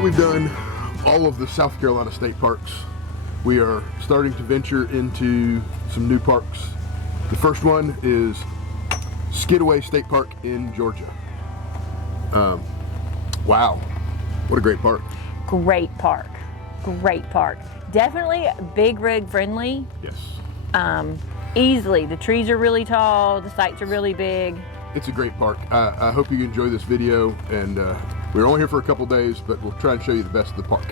that we've done all of the South Carolina state parks, we are starting to venture into some new parks. The first one is Skidaway State Park in Georgia. Wow, what a great park. Great park, great park. Definitely big rig friendly. Yes. Easily, the trees are really tall, the sites are really big. It's a great park. I hope you enjoy this video, and we're only here for a couple days, but we'll try and show you the best of the park.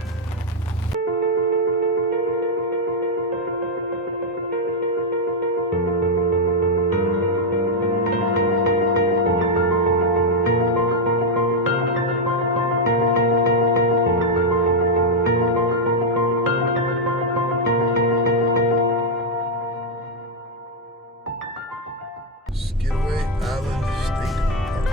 Skidaway Island State Park.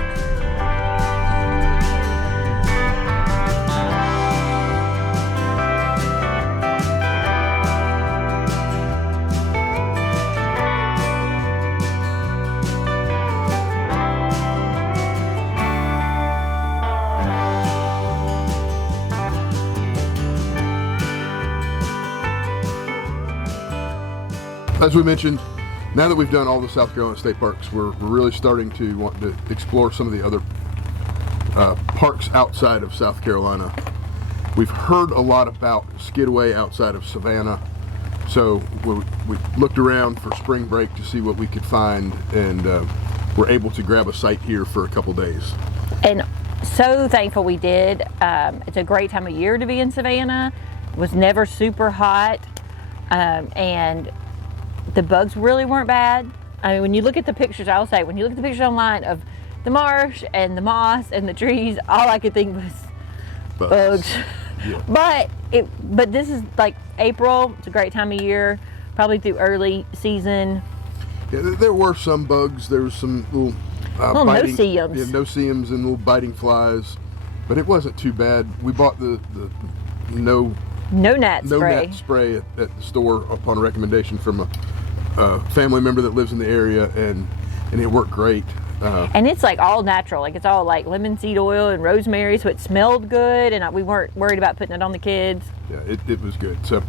As we mentioned, now that we've done all the South Carolina state parks, we're really starting to want to explore some of the other parks outside of South Carolina. We've heard a lot about Skidaway outside of Savannah, so we looked around for spring break to see what we could find, and we're able to grab a site here for a couple days. And so thankful we did. It's a great time of year to be in Savannah. It was never super hot, and the bugs really weren't bad. I mean, when you look at the pictures, I'll say, when you look at the pictures online of the marsh and the moss and the trees, all I could think was bugs. Yeah. But this is like April. It's a great time of year, probably through early season. Yeah, there were some bugs. There was some little biting, no-see-ums and little biting flies, but it wasn't too bad. We bought the no gnat spray at the store upon recommendation from a family member that lives in the area, and it worked great. And it's like all natural, like it's all like lemon seed oil and rosemary, so it smelled good, and we weren't worried about putting it on the kids. Yeah, it was good. So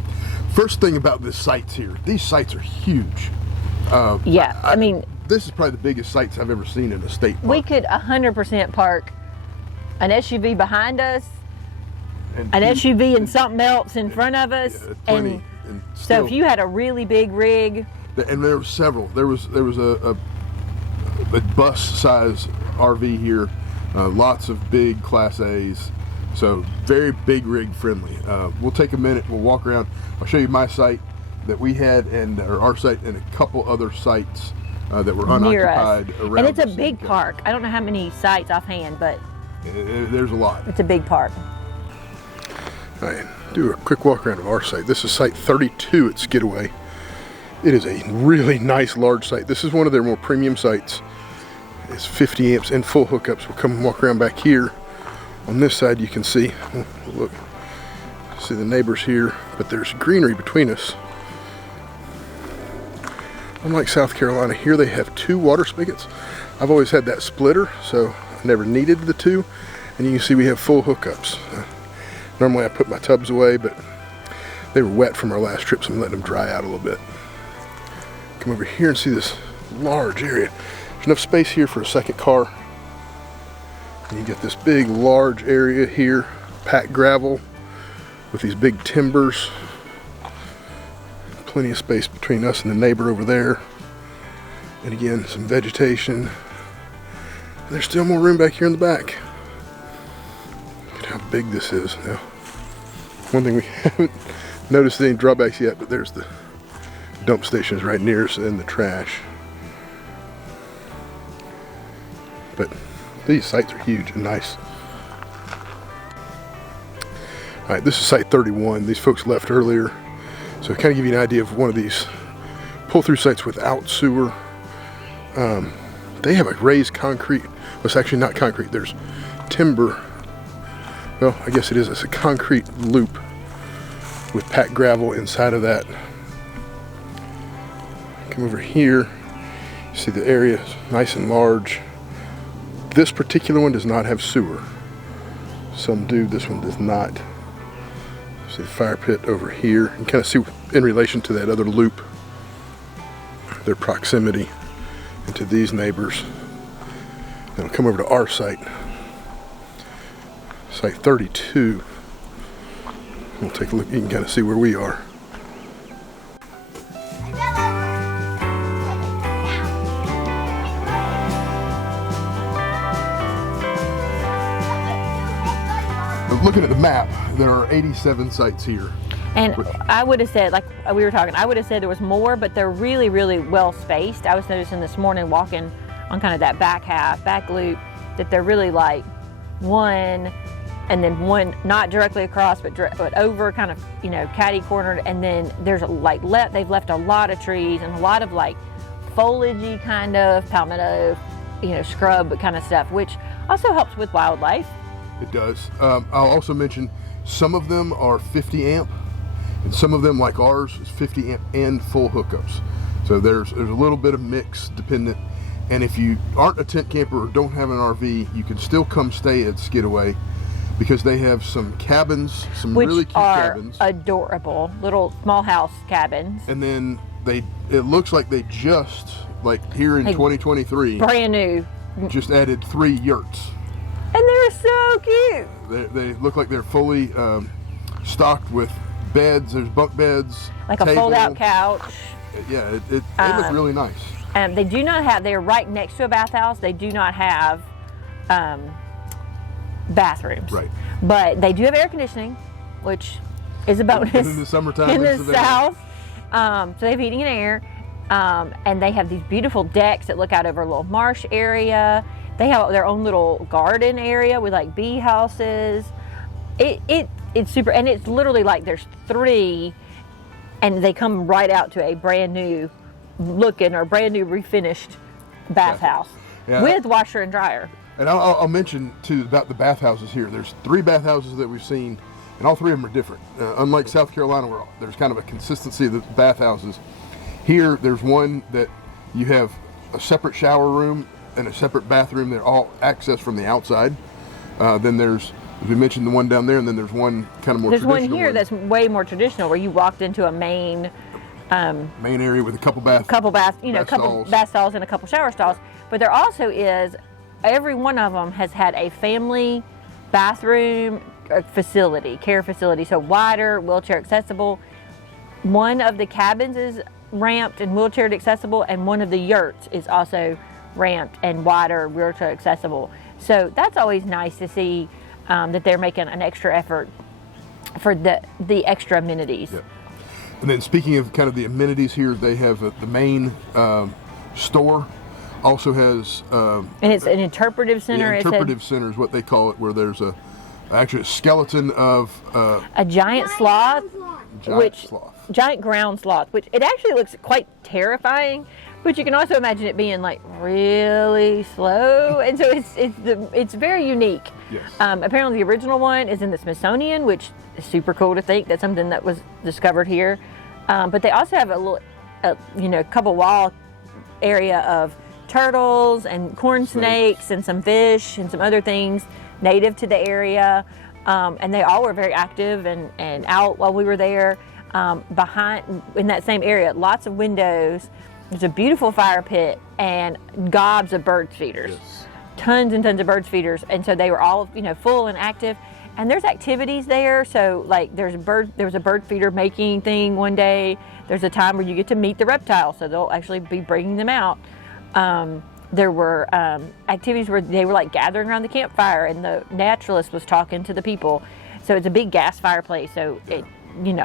first thing about the sites here, these sites are huge. Yeah, I mean, this is probably the biggest sites I've ever seen in a state park. We could 100% park an SUV behind us, an SUV and something else in front of us, and so if you had a really big rig. And there were several. There was a bus size RV here, lots of big Class A's, so very big rig friendly. We'll take a minute, we'll walk around. I'll show you my site that we had, or our site, and a couple other sites that were unoccupied around. And it's a big park. I don't know how many sites offhand, but there's a lot. It's a big park. All right, do a quick walk around of our site. This is site 32 at Skidaway. It is a really nice large site. This is one of their more premium sites. It's 50 amps and full hookups. We'll come and walk around back here. On this side you can see, look, see the neighbors here, but there's greenery between us. Unlike South Carolina, here they have 2 water spigots. I've always had that splitter, so I never needed the 2. And you can see we have full hookups. Normally I put my tubs away, but they were wet from our last trip, so I'm letting them dry out a little bit. Come over here and see this large area. There's enough space here for a second car. And you get this big, large area here, packed gravel with these big timbers. Plenty of space between us and the neighbor over there. And again, some vegetation. And there's still more room back here in the back. Look at how big this is. Now, one thing we haven't noticed any drawbacks yet, but there's the dump stations right near us and the trash. But these sites are huge and nice. All right, this is site 31. These folks left earlier, so kind of give you an idea of one of these pull-through sites without sewer. They have a raised concrete. Well, it's actually not concrete. There's timber. Well, I guess it is. It's a concrete loop with packed gravel inside of that. Come over here. You see the area is nice and large. This particular one does not have sewer. Some do. This one does not. See the fire pit over here. You can kind of see in relation to that other loop their proximity and to these neighbors. Then we'll come over to our site, site 32. We'll take a look. You can kind of see where we are. Looking at the map, there are 87 sites here. And I would have said, like we were talking, I would have said there was more, but they're really, really well spaced. I was noticing this morning walking on kind of that back loop, that they're really like one, and then one not directly across, but over, kind of, you know, catty cornered. And then there's like they've left a lot of trees and a lot of like foliagey kind of palmetto, you know, scrub kind of stuff, which also helps with wildlife. It does. I'll also mention some of them are 50 amp, and some of them, like ours, is 50 amp and full hookups. So there's a little bit of mix dependent. And if you aren't a tent camper or don't have an RV, you can still come stay at Skidaway, because they have some cabins, some really cute cabins. Which are adorable, little small house cabins. And then it looks like they just, like here in 2023, brand new, just added 3 yurts. And they're so cute. They look like they're fully stocked with beds. There's bunk beds, like table. A fold-out couch. Yeah, they look really nice. They do not have. They are right next to a bathhouse. They do not have bathrooms. Right. But they do have air conditioning, which is a bonus. In the summertime in the south. So they have heating and air, and they have these beautiful decks that look out over a little marsh area. They have their own little garden area with like bee houses. It's super, and it's literally like there's 3, and they come right out to a brand new looking or brand new refinished bathhouse with washer and dryer. And I'll mention too about the bathhouses here. There's 3 bathhouses that we've seen, and all 3 of them are different. Unlike South Carolina, where there's kind of a consistency of the bathhouses, here there's one that you have a separate shower room and a separate bathroom. They're all accessed from the outside. Then there's, as we mentioned, the one down there, and then there's one kind of more traditional. There's one here that's way more traditional, where you walked into a main area with a couple bath stalls and a couple shower stalls. But there also is, every one of them has had a family bathroom care facility, so wider, wheelchair accessible. One of the cabins is ramped and wheelchair accessible, and one of the yurts is also ramped and wider, wheelchair accessible. So that's always nice to see that they're making an extra effort for the extra amenities. Yeah. And then speaking of kind of the amenities here, they have the main store also has and it's an interpretive center. The interpretive center is what they call it, where there's actually a skeleton of a giant sloth, giant ground sloth, which it actually looks quite terrifying. But you can also imagine it being like really slow, and so it's very unique. Yes. Apparently, the original one is in the Smithsonian, which is super cool to think that's something that was discovered here. But they also have a couple wall area of turtles and corn snakes and some fish and some other things native to the area, and they all were very active and out while we were there. Behind in that same area, lots of windows. There's a beautiful fire pit and gobs of bird feeders, tons and tons of bird feeders, and so they were all full and active. And there's activities there. So like there was a bird feeder making thing one day. There's a time where you get to meet the reptiles, so they'll actually be bringing them out. There were activities where they were like gathering around the campfire, and the naturalist was talking to the people. So it's a big gas fireplace. So it,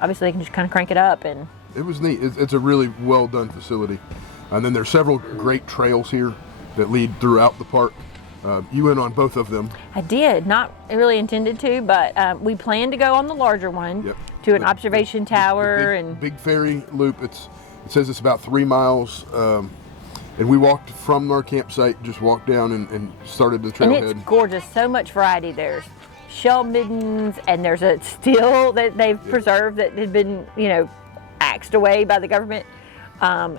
obviously they can just kind of crank it up and. It was neat. It's a really well done facility. And then there's several great trails here that lead throughout the park. You went on both of them. I did. Not really intended to, but we planned to go on the larger one to an observation tower. The big ferry loop. It says it's about 3 miles. And we walked from our campsite, just walked down and started the trailhead. And it's gorgeous. So much variety. There's shell middens, and there's a steel that they've preserved that had been, axed away by the government.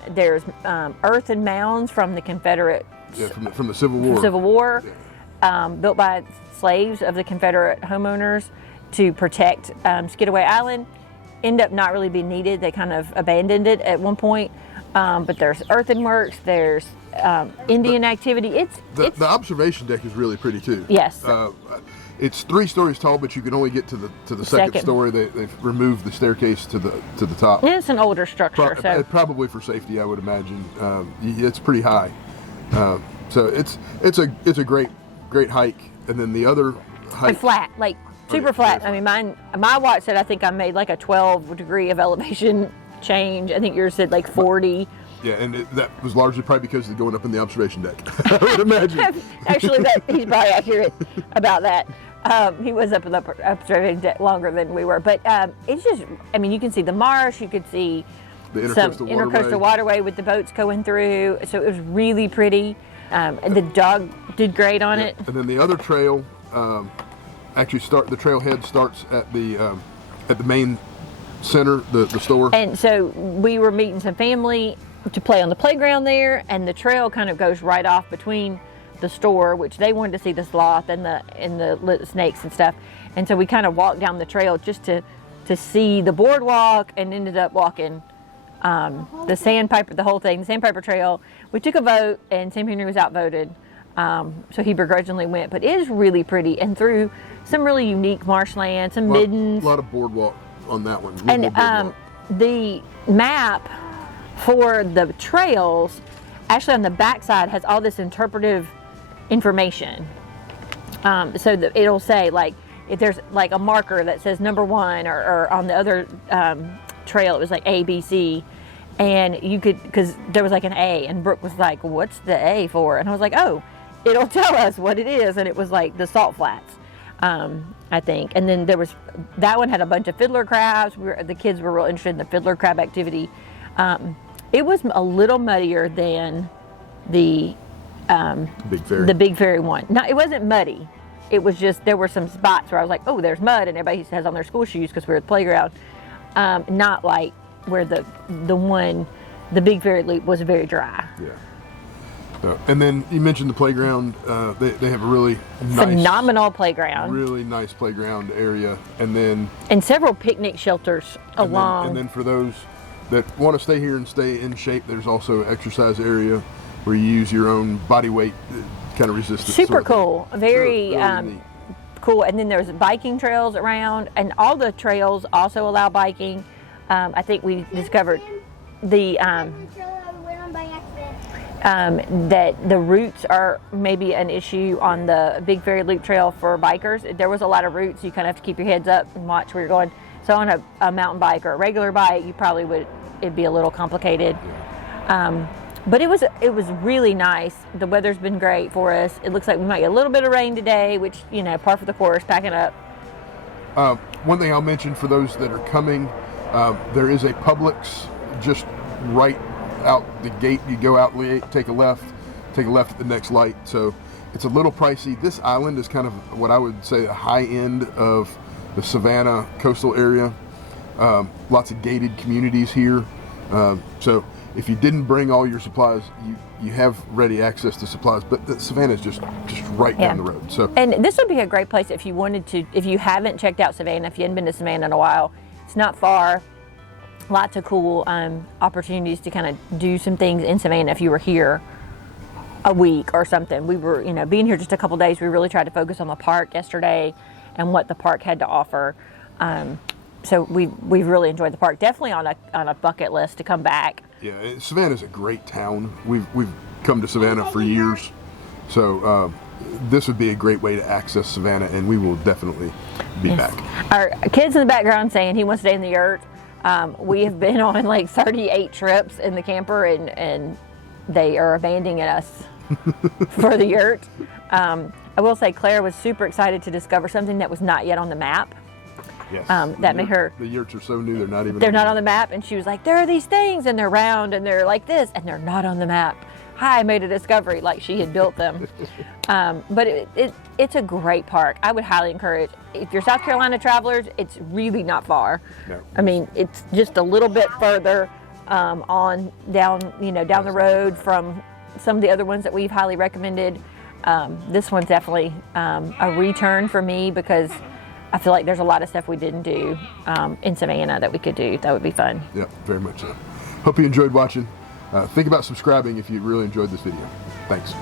There's earthen mounds from the Confederate from the Civil War. Built by slaves of the Confederate homeowners to protect Skidaway Island. End up not really being needed. They kind of abandoned it at one point. But there's earthworks, there's Indian activity. It's the observation deck is really pretty too. Yes. It's 3 stories tall, but you can only get to the second story. They've removed the staircase to the top. It's an older structure, so probably for safety, I would imagine. It's pretty high, so it's a great hike. And then the other hike, and flat, like super flat. I mean, my watch said I think I made like a 12 degree of elevation change. I think yours said like 40. Yeah, and that was largely probably because of going up in the observation deck. I would imagine. Actually, he's probably accurate about that. He was up in the observation deck longer than we were, but it's just, I mean, you can see the marsh, you could see the intercoastal waterway with the boats going through, so it was really pretty. And the dog did great on it. And then the other trail, the trailhead starts at the main center, the store. And so we were meeting some family to play on the playground there, and the trail kind of goes right off between the store, which they wanted to see the sloth and the snakes and stuff. And so we kind of walked down the trail just to see the boardwalk, and ended up walking the Sandpiper Trail. We took a vote, and Sam Henry was outvoted, so he begrudgingly went. But it is really pretty, and through some really unique marshland, some middens. A lot of boardwalk on that one. And the map for the trails, actually on the backside, has all this interpretive information. So it'll say, like, if there's like a marker that says number 1, or on the other trail it was like A, B, C, and you could, because there was like an A, and Brooke was like, what's the A for? And I was like, oh, it'll tell us what it is. And it was like the salt flats, I think. And then that one had a bunch of fiddler crabs. The kids were real interested in the fiddler crab activity. It was a little muddier than the Big Ferry one. No, it wasn't muddy. It was just, there were some spots where I was like, oh, there's mud, and everybody has on their school shoes because we were at the playground. Not like where the Big Ferry Loop was very dry. Yeah. And then you mentioned the playground. They have a really phenomenal playground. Really nice playground area, and several picnic shelters along. And then for those that want to stay here and stay in shape, there's also an exercise area where you use your own body weight, kind of resistance. Super cool. Very really cool. And then there's biking trails around, and all the trails also allow biking. I think we discovered that the routes are maybe an issue on the Big Ferry Loop Trail for bikers. There was a lot of routes. You kind of have to keep your heads up and watch where you're going. So on a mountain bike or a regular bike, it'd be a little complicated. But it was really nice. The weather's been great for us. It looks like we might get a little bit of rain today, which, par for the course, packing up. One thing I'll mention for those that are coming, there is a Publix just right out the gate. You go out, take a left at the next light. So it's a little pricey. This island is kind of what I would say the high end of the Savannah coastal area. Lots of gated communities here. So if you didn't bring all your supplies, you have ready access to supplies. But Savannah is just right down the road. So, and this would be a great place if you wanted to. If you haven't checked out Savannah, if you hadn't been to Savannah in a while, it's not far. Lots of cool opportunities to kind of do some things in Savannah if you were here a week or something. We were, being here just a couple days, we really tried to focus on the park yesterday and what the park had to offer. So we really enjoyed the park. Definitely on a bucket list to come back. Yeah, Savannah's a great town. We've come to Savannah for years, so this would be a great way to access Savannah, and we will definitely be back. Our kids in the background saying he wants to stay in the yurt. We have been on like 38 trips in the camper, and they are abandoning us for the yurt. I will say Claire was super excited to discover something that was not yet on the map. Yes. That made her. The yurts are so new; they're not on the map, and she was like, "There are these things, and they're round, and they're like this, and they're not on the map." Hi, I made a discovery like she had built them. But it's a gret park. I would highly encourage, if you're South Carolina travelers, it's really not far. No. I mean, it's just a little bit further down the road from some of the other ones that we've highly recommended. this one's definitely a return for me because I feel like there's a lot of stuff we didn't do in Savannah that we could do. That would be fun. Yeah, very much so. Hope you enjoyed watching. Think about subscribing if you really enjoyed this video. Thanks.